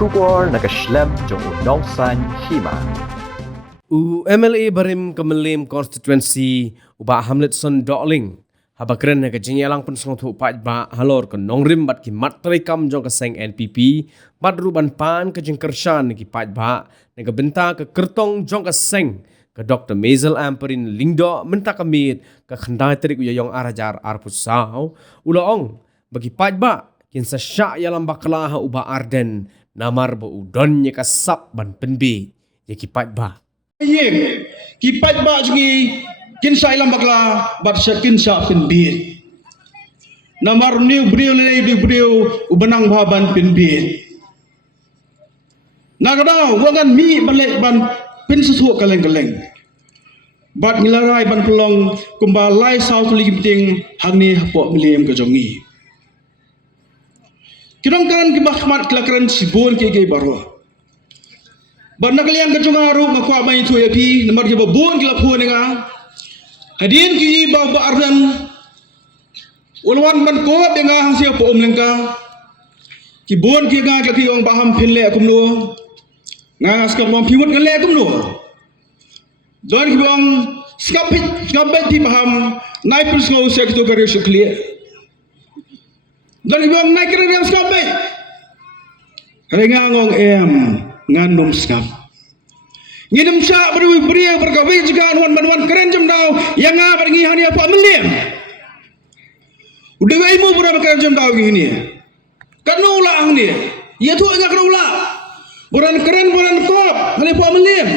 syukur nakaslem jong unong san hima. MLA Barim Kemelim Constituency uba Hamlet Son Doling habakren naga jinyalang pensong tu pat ba halor ke nongrim bat ki matrai kam jong ke seng NPP bat ruban pan ke jeng kershan ki pat ba naga benta ke kertong jong ke seng ke Dr. Maisel Amperin Lingdo menta kemit ke khandai terik uyayong arajar arpusau ulaong bagi pat ba kin sa syak yalam baklah uba Arden namar ba udon nya kasap ban penbi ya ki pat ba Yeng, kipat ba jugi kinsa ilam bakla bat sa kinsa pinbit. Namar niu brio lelai di brio ubenang baban pinbit. Nagadaw wangan mi balik ban pin sesuak kaleng-kaleng. Bat ngilarai ban pelong kumbalai sau tuli penting hangni hapok miliem ke jongi. Kirangkan kibahmat kelakaran sibun ke baru. Ban nakaliang kacungaru ngakwa mai tu yapi namar ke babun kila puan nga hadin ki ba ardan ulwan ban ko denga hasia po lengka ki bon ki nga ki ong baham pinle akum no nga skam bang pimut ngale akum no don ki bang skapit ti baham naipul sko sekto gare shukliye don ki bang naikre dem skapit renga ngong ngandum skap ngidum sya beri berkawin juga wan keren jam dau yang ngapa ngi hani apa meliam udah ibu berapa keren jam dau gini kan ulah ni ya tu enggak kena ulah buran keren buran kop hani apa meliam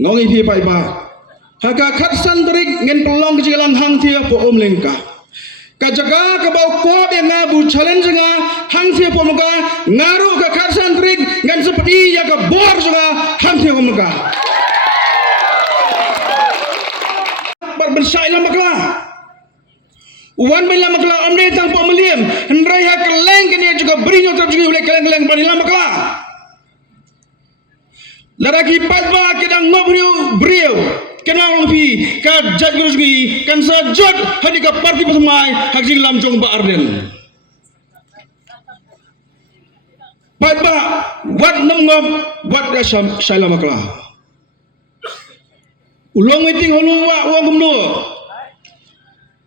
ngongi pi pai ba haga khatsan terik ngen pelong kejalan hang tia po lengka kajaga ke bau kop yang ngabu challenge nga hang sia po muka ngaru ke khatsan terik ngan seperti ya ke bor juga hang sia po muka bersai lama kala uwan bila makla amne tang po meliam hendrai ha keleng kini juga berinyo ter juga oleh keleng-keleng bani lama kala laraki patba kedang brio kenal lebih ka jat gurusgi kan sajot hadi ka parti pasamai hak jing lam jong ba Arden patba wat namngop wat da shaila makla ulong meeting holu wa uang kumdo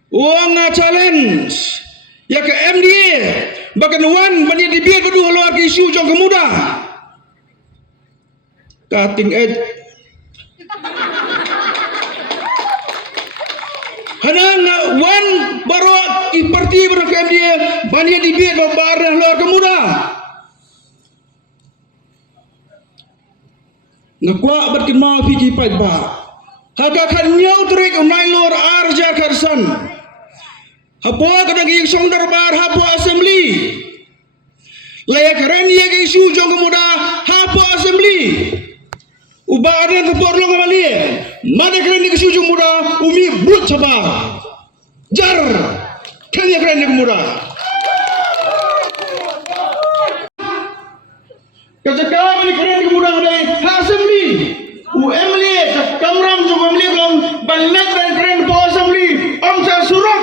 uang challenge ya ke MDA bahkan wan bani di biar kedua lo aki isu jong kemuda cutting edge hanang wan baru parti baru ke MDA bani di biar babar lo kemuda ngakwa berkenal fiki pa haga kan nyau terik unai lor arja karsan hapo kadang yang song darbar hapo assembly layak keren ya ke isu jong kemuda hapo assembly uba ada tempor long amali mana keren ni isu jong muda umi brut sabar jar kan ya keren ni kemuda kejaka ni keren ni kemuda ada assembly UMLA kamram jong amli long banlet dan keren po assembly om sa surat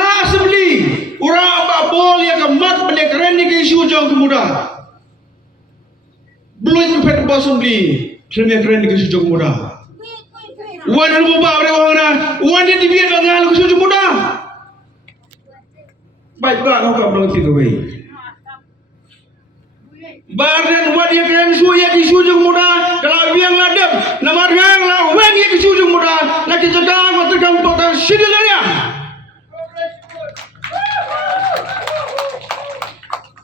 assembly ura ba bol ya kemat pada keren ni isu jong kemuda belum pet po assembly keren ni isu jong kemuda wan lu ba bre wang na wan dia dibiar dengan isu jong kemuda baik ba kau belum tiga baik Barden wadi keren suya di sujung muda kalau biang ladem namar hang la wen di sujung muda lagi sedang terkam potan sidilannya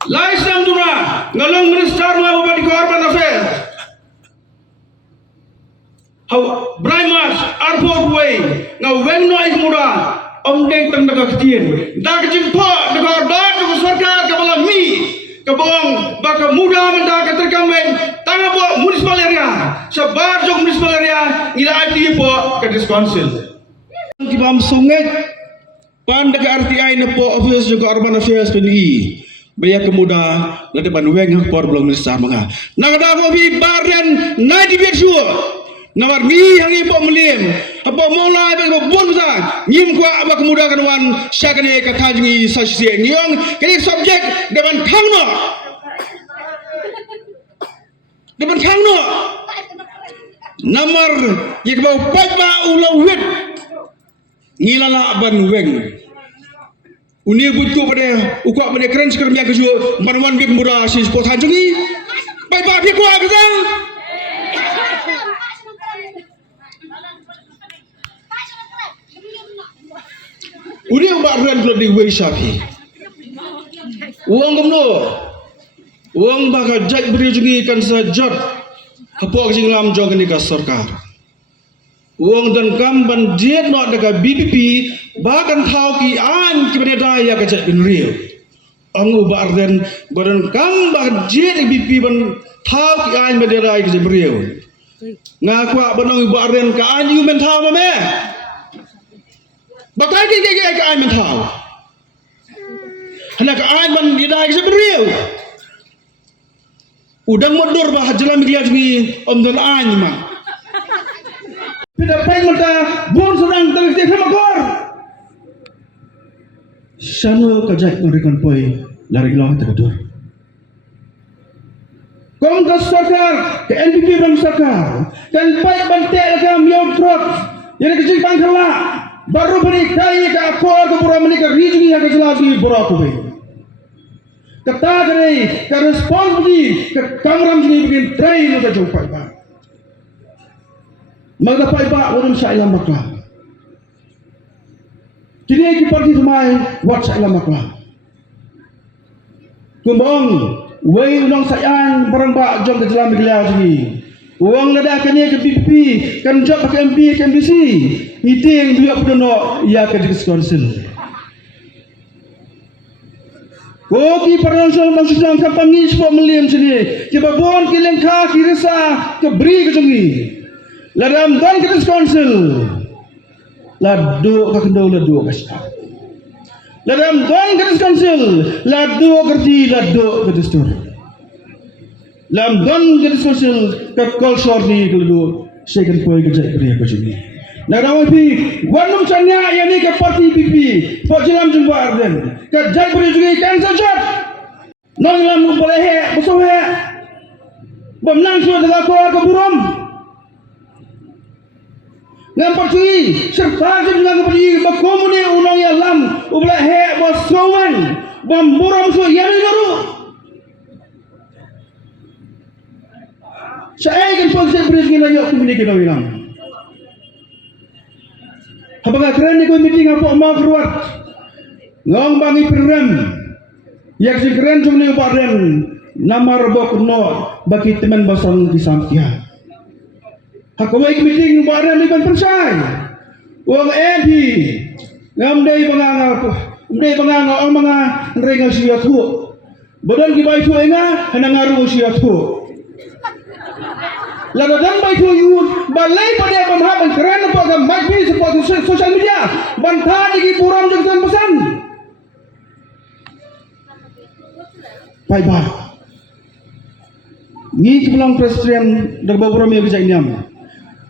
Laisam tuna ngalong minister la ubadi korban affairs how brimas airport way na wen no ik muda om deng tang daga ketien dak jimpo daga daga sarkar kabala mi kabong baka muda menda keterkamen tanga bo municipal area sabar jong municipal area ila IT po ke council kibam sunget pan daga RTI na po office juga urban affairs PNI baya kemuda lade ban weng por belum minister manga nagada ko bi barden na di besu Nawar mi hangi po mulim. Apa mulai bagi bun sa. Nyim kwa apa kemudahan wan syakane katajngi sasye nyong kini subjek depan kangno. Depan kangno. Namar yak bau pajba ulawit. Ngilala ban weng. Uni butuh pada ukak pada keren sekarang yang keju manuan bik murah si sport hanjungi. Baik baik kuat kita. Uni ubah ren kalau di Waisapi. Uang gemno, uang bakal jat beri jungi kan sejat. Kepuak jinglam jauh kenika sarkar. Uang dan kamban jet not dekat BPP bahkan tahu ki an kepada daya kejat bin real. Ang ubah ren badan kamban jet BPP ban tahu ki an kepada daya kejat bin real. Ngaku banang ubah ren ka an you men tahu mame. Bagai ke an men tahu. Hendak an ban daya kejat bin real. Udang modur bah jalan miglia jungi om dan an mah. Tidak baik mereka bon sedang terus sama kor. Sano kajak mereka poi lari lawan terdur. Kongres Sarkar ke NPP bang Sarkar dan baik bantai agam yang truk yang kecil bangkala baru beri kaya ke akor ke pura menikah rijungi yang kejelasi pura kubi. Kata kene ke respons begini ke kameram begini begini train untuk jauh pak. Maka Pak Warum Syailam Maklah. Kini kita parti semai Wat Syailam Maklah. Kumbang, wei unang sayan barang Pak jom ke dalam gelar sini. Uang nada kini ke BPP, kan job ke MP, ke MDC. Meeting dua pedono ia ke diskonsil. Koki parnasional maksudnya kampanye sebab meliam sini. Kebabon kilengka kirisa keberi ke jungi. Ladam dan kita konsil, ladu kakendau ladu kasih. Ladam dan kita konsil, ladu kerji ladu kedistur. Ladam dan kita konsil kakol sordi keladu second point kerja kerja kerja. Ladam pi, wanum canya yang ni ke parti PP, pojilam jumpa arden, kerja kerja juga kan saja. Nonglam boleh he, betul he. Bemnang sudah dengan kau ke buram. Nampak cuy, serta dengan pergi berkomuni unang yang lam, ubelah he bersowan, bermuram so yang baru. Saya kan polisi beriskin lagi aku menikah dengan orang. Apakah keren ni kau meeting apa mau keluar? Ngong bangi program, yang si keren cuma ni badan nama rebok no bagi teman basang di sampia. Aku baik meeting badan ni kan persai. Uang MP, ngamdai banganga orang mga rengal siya tu. Badan kita itu enga henangaru siya tu. Lalu dan baik tu you balai pada pemahaman keren apa kan mic support social media bantah di puram jangan pesan. Baik. Ni kebelang presiden dari beberapa yang bisa nyam.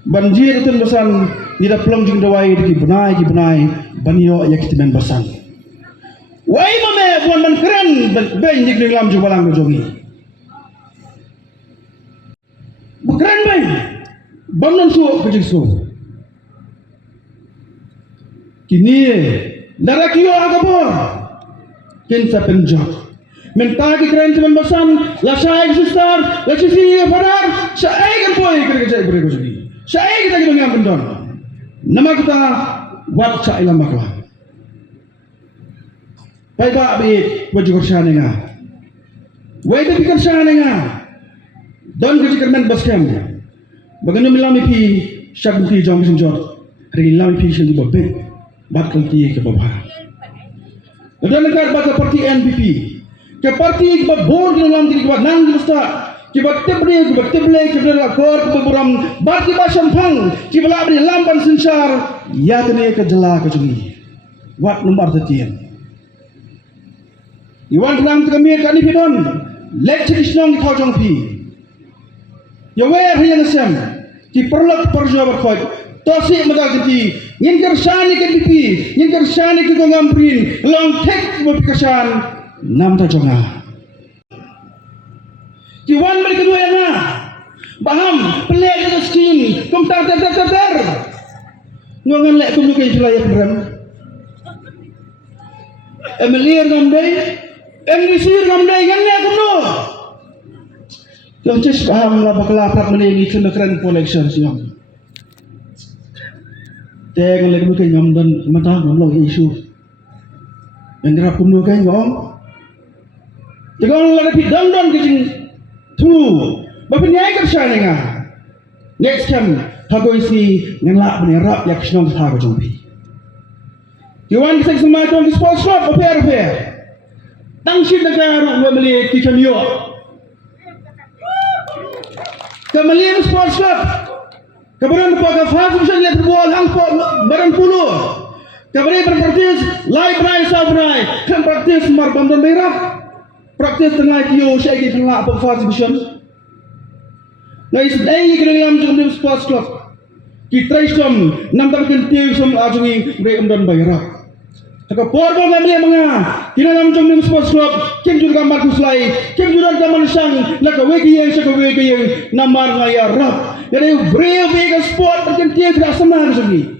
Banjir itu besan tidak pelong jing dawai di benai banyo yang kita besan. Wai mame buan man keren ben dik dalam jubalang jogi. Bukan ben bamnan suo kejing suo. Kini darakio agapor kinsa penjak. Mentagi keren teman besan, lasai sustar, lasisi padar, saya kan boy kerja berikut ini. Saya kita dengan pendon. Nama kita Wat Syailam Maklah. Baik pak abid wajib kerja nenga. Wajib kerja nenga. Dan kerja kermen baskem. Bagaimana melami pi syakti jom senjot. Hari melami pi sendiri berbet. Bakal tiye ke bawah. Dan negara bakal parti NPP. Ke parti berbor dalam diri kita nang kita. Kita teble, kita kor, kita buram, bagi basam pang, kita beri lampan sensar, ya kene ke jela ke jungi. Wat nomor tetian. Iwan kelam kami kani pidon, lecture isnong di thau jong pi. Ya wer yang sem, ki perlak perjawab khoi tosi mata kiti ngin kersani ke pipi ngin kersani ke ngamrin long tek bepikasan nam ta jonga ki wan mereka dua yang baham pelek ke skin kum tar ngongan lek kum ke julaya beram emelir ngamdai emrisir ngamdai nganne kum no Yung ches paham la bakla prak meneni kena keren election siang. Teng lek bukan ngam dan mata ngam isu. Yang gerap kuno kan ngom. Jangan lagi pidang dan kijing tu. Bapa nyai kerja nenga. Next time hago isi ngelak menerap yak senang hago jumpi. Yuan kisah semua tuan di sports club apa. Tangship negara rumah beli kita miok. Kemalian sports club kemudian pakai fast fashion yang berbual angkot barang puluh kemudian berpraktis live night sabrai kan praktis marbam dan berak praktis tengah kio syaiqi tengah apa fast fashion guys ini kena yang jumlah sports club kita isam nampak kentiu sam ajungi mereka dan berak Jika porbo ngambil mga tinanam jom sports club kim juga Markus Lai kim juga kaman sang laka weki yang namar ngaya rap jadi brave sport berkentia tidak sama hari